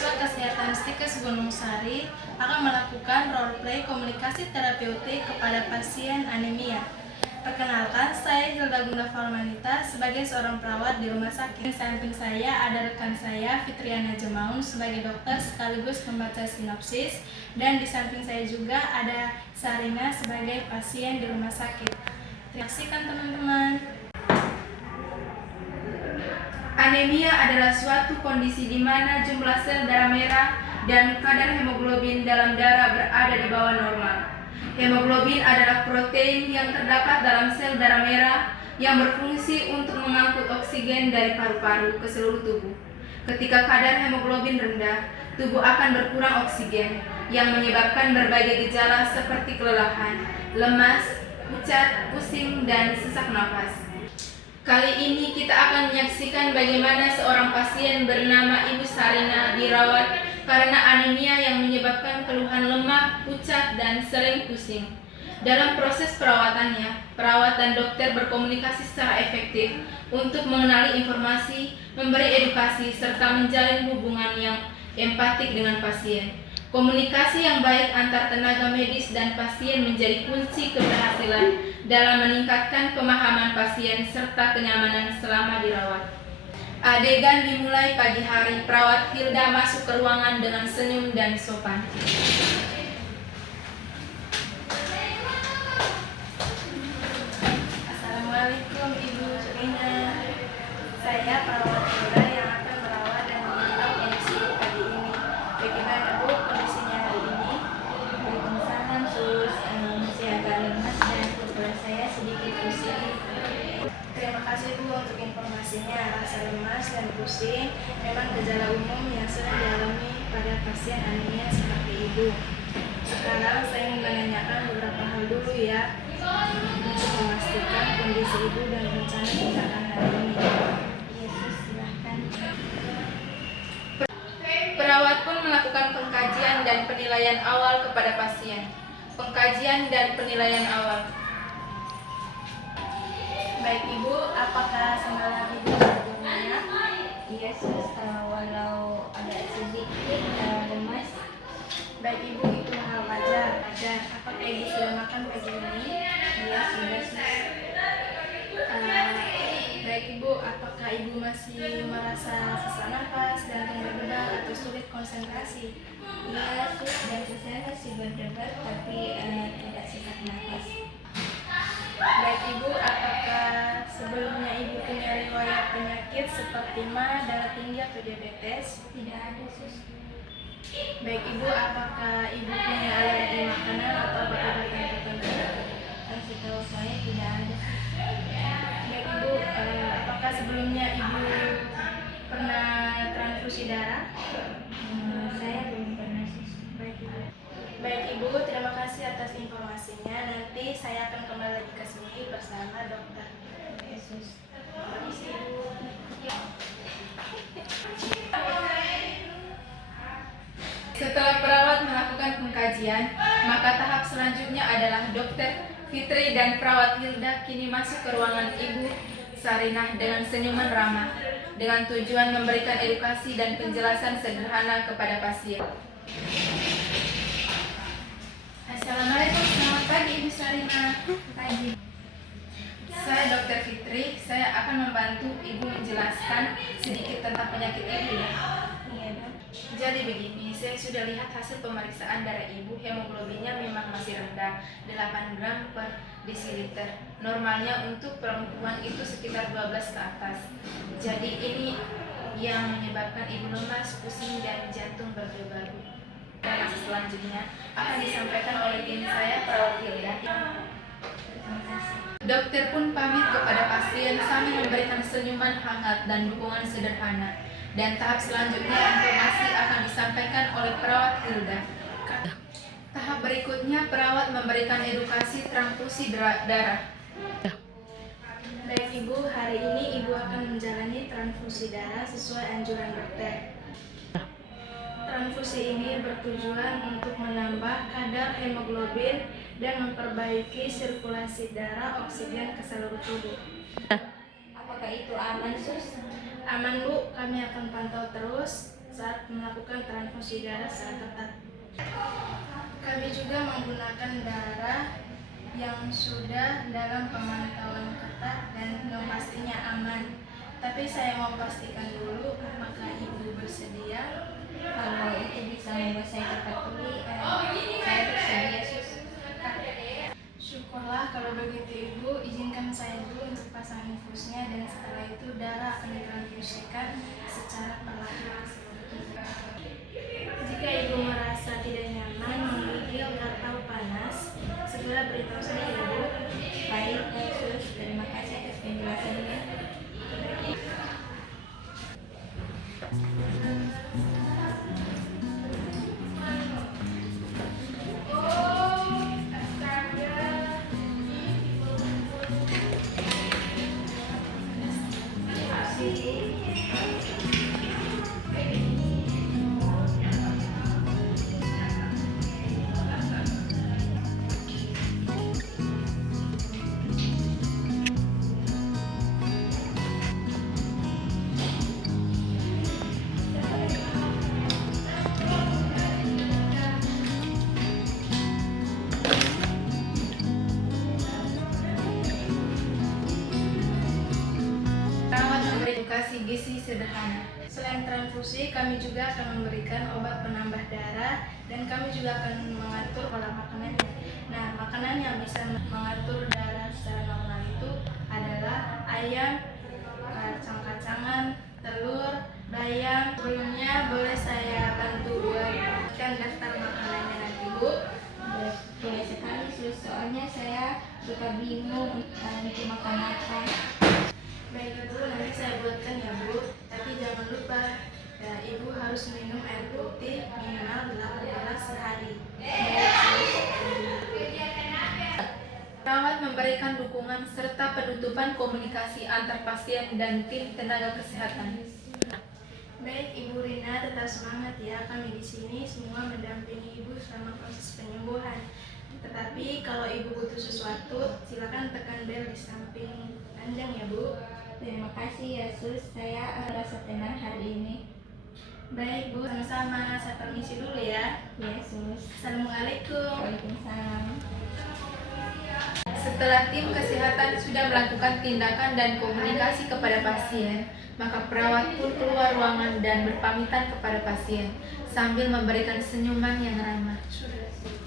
Siswa Kesehatan Stikes Gunung Sari akan melakukan role-play komunikasi terapeutik kepada pasien anemia. Perkenalkan, saya Hilda Gunda Farmanita sebagai seorang perawat di rumah sakit. Di samping saya ada rekan saya, Fitriana Jemaun, sebagai dokter sekaligus pembaca sinopsis. Dan di samping saya juga ada Sarina sebagai pasien di rumah sakit. Terima kasih kan teman-teman. Anemia adalah suatu kondisi di mana jumlah sel darah merah dan kadar hemoglobin dalam darah berada di bawah normal. Hemoglobin adalah protein yang terdapat dalam sel darah merah yang berfungsi untuk mengangkut oksigen dari paru-paru ke seluruh tubuh. Ketika kadar hemoglobin rendah, tubuh akan berkurang oksigen yang menyebabkan berbagai gejala seperti kelelahan, lemas, pucat, pusing, dan sesak nafas. Kali ini kita akan menyaksikan bagaimana seorang pasien bernama Ibu Sarina dirawat karena anemia yang menyebabkan keluhan lemah, pucat, dan sering pusing. Dalam proses perawatannya, perawat dan dokter berkomunikasi secara efektif untuk mengenali informasi, memberi edukasi, serta menjalin hubungan yang empatik dengan pasien. Komunikasi yang baik antar tenaga medis dan pasien menjadi kunci keberhasilan dalam meningkatkan pemahaman pasien serta kenyamanan selama dirawat. Adegan dimulai pagi hari. Perawat Hilda masuk ke ruangan dengan senyum dan sopan. Assalamualaikum Ibu Sarina. Saya perawat Hilda yang akan merawat dan memantau kondisi Ibu pagi ini. Bagaimana Bu kondisinya hari ini? Waalaikumsalam Sus. Masih agak lemas dan perut saya sedikit pusing. Terima kasih Bu untuk informasinya. Rasa lemas dan pusing memang gejala umum yang sering dialami pada pasien anemia seperti Ibu. Sekarang saya ingin menanyakan beberapa hal dulu ya, untuk memastikan kondisi Ibu dan rencana tindakan hari ini. Yesus, silahkan. Perawat pun melakukan pengkajian dan penilaian awal kepada pasien. Pengkajian dan penilaian awal. Baik Ibu, apakah semalam Ibu tidurnya? Iya Sus, walau agak sedikit lemas. Baik Ibu, itu hal wajar. Apakah Ibu sudah makan pagi ini? Iya sudah Sus. Baik Ibu, apakah Ibu masih merasa sesak nafas, jantung berdebar, atau sulit konsentrasi? Iya Sus, jantung saya masih berdebar tapi tidak sesak nafas. Baik Ibu, apakah sebelumnya Ibu punya riwayat penyakit seperti MA, darah tinggi, atau diabetes? Tidak ada Sus. Baik Ibu, apakah Ibu punya alergi makanan atau obat-obatan tertentu? Kasih tahu saya tidak ada Sus. Baik Ibu, apakah sebelumnya Ibu pernah transfusi darah? Saya belum pernah Sus. Baik Ibu. Baik Ibu, terima kasih atas informasinya. Nanti saya akan kembali lagi ke sini bersama dokter. Yesus. Permisi Ibu. Setelah perawat melakukan pengkajian, maka tahap selanjutnya adalah dokter Fitri dan perawat Hilda kini masuk ke ruangan Ibu Sarinah dengan senyuman ramah, dengan tujuan memberikan edukasi dan penjelasan sederhana kepada pasien. Assalamualaikum, selamat pagi Ibu Sarinah. Pagi. Saya Dr. Fitri, saya akan membantu Ibu menjelaskan sedikit tentang penyakit Ibu ya. Iya Dok. Jadi begini, saya sudah lihat hasil pemeriksaan darah Ibu, hemoglobinnya memang masih rendah, 8 gram per desiliter. Normalnya untuk perempuan itu sekitar 12 ke atas. Jadi ini yang menyebabkan Ibu lemas, pusing, dan jantung berdebar. Dan selanjutnya akan disampaikan oleh tim saya, perawat Hilda. Terima kasih. Dokter pun pamit kepada pasien sambil memberikan senyuman hangat dan dukungan sederhana. Dan tahap selanjutnya informasi akan disampaikan oleh perawat Hilda. Tahap berikutnya perawat memberikan edukasi transfusi darah. Baik Ibu, hari ini Ibu akan menjalani transfusi darah sesuai anjuran dokter. Transfusi ini bertujuan untuk menambah kadar hemoglobin dan memperbaiki sirkulasi darah oksigen ke seluruh tubuh. Apakah itu aman Sus? Aman Bu, kami akan pantau terus saat melakukan transfusi darah secara ketat. Kami juga menggunakan darah yang sudah dalam pemantauan ketat dan yang pastinya aman. Tapi saya mau pastikan dulu, apakah Ibu bersedia? Kalau itu bisa membuat saya cepat pulih, saya bersedia, Sus. Syukurlah kalau begitu Ibu, izinkan saya dulu untuk pasang infusnya dan setelah itu darah akan ditransfusikan secara perlahan. Jika Ibu merasa tidak nyaman, menggigil atau panas, segera beritahu saya ya Bu. Baik, Sus. Terima kasih atas penjelasannya. Perawat memberi edukasi gizi sederhana. Selain transfusi, kami juga akan memberikan obat penambah darah dan kami juga akan mengatur pola makanannya. Nah, makanan yang bisa mengatur darah secara normal itu adalah ayam, kacang-kacangan, telur, bayam. Sebelumnya boleh saya bantu buatkan daftar makanannya nanti, Bu? Boleh sekali, Sus. Soalnya saya suka bingung untuk makan apa. Baik Ibu, nanti saya buatkan ya Bu. Tapi jangan lupa, ya, Ibu harus minum air putih minimal 8 gelas sehari. Perawat memberikan dukungan serta penutupan komunikasi antar pasien dan tim tenaga kesehatan. Baik Ibu Rina, tetap semangat ya. Kami di sini semua mendampingi Ibu selama proses penyembuhan. Tetapi kalau Ibu butuh sesuatu, silakan tekan bel di samping ranjang ya Bu. Terima kasih ya, Sus. Saya merasa tenang hari ini. Baik Bu, sama-sama. Saya permisi dulu ya. Ya, Sus. Assalamualaikum. Waalaikumsalam. Setelah tim kesehatan sudah melakukan tindakan dan komunikasi kepada pasien, maka perawat pun keluar ruangan dan berpamitan kepada pasien sambil memberikan senyuman yang ramah. Sudah.